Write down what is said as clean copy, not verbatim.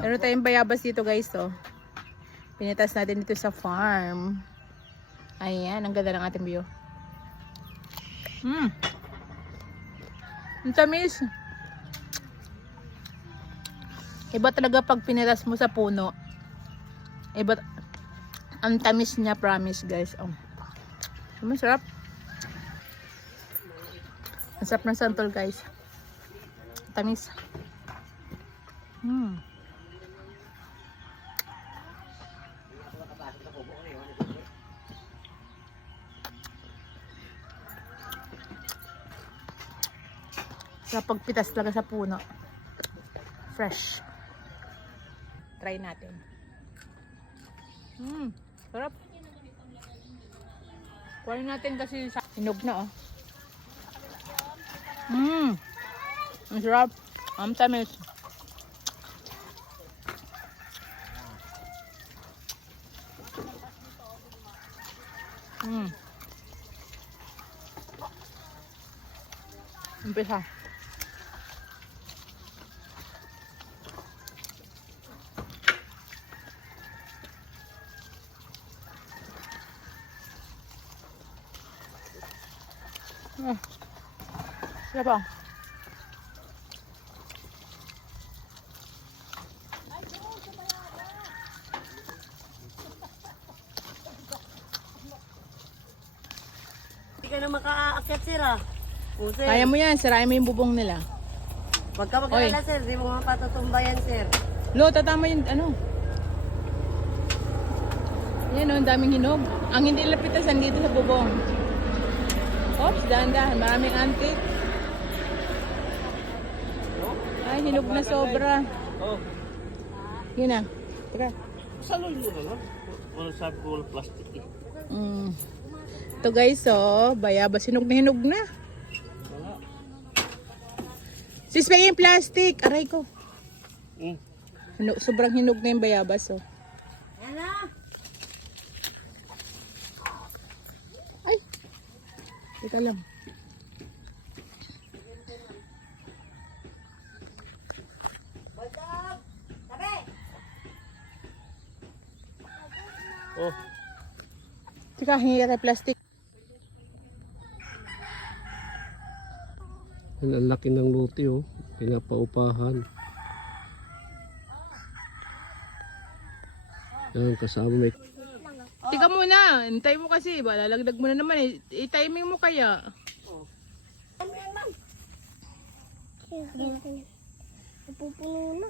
Meron tayong bayabas dito guys, oh. Pinitas natin dito sa farm. Ayan, ang ganda ng ating view. Ang tamis. Iba talaga pag pinitas mo sa puno. Iba, ang tamis niya, promise guys. Oh. Masarap. Ang sarap ng santol guys. Tamis. Sarap pagpitas talaga sa puno. Fresh. Try natin. Sarap. Kuhanin natin kasi sa hinog na, oh. Ang sarap. Ang tamis. Umpisa. Sarap, oh. Hindi ka na makaakyat sila. Sir. Kaya mo yan, sirain mo yung bubong nila. Pagka mag-alala sir, di mo mapatutumbayan sir. Lo, tatama yung ano. Yan, oh, ang daming hinog. Ang hindi lapitasan dito sa bubong. Oops, dahan-dahan. Maraming antique. Ay, hinog na sobra. Yun na. Teka. Salon yun na lang. Wala sabi ko wala plastic eh. Ito guys, oh. Bayabas. Hinog na hinog na. Sispay yung plastic. Aray ko. Sobrang hinog na yung bayabas, oh. Ay. Teka lang. Oh. Teka, hingi ka plastic. Ang laki ng lote oh. Pinapaupahan. Yan, kasama may... Tika muna. Hintay mo kasi. Lalagdag mo na naman eh. I-timing mo kaya. Napupuno na.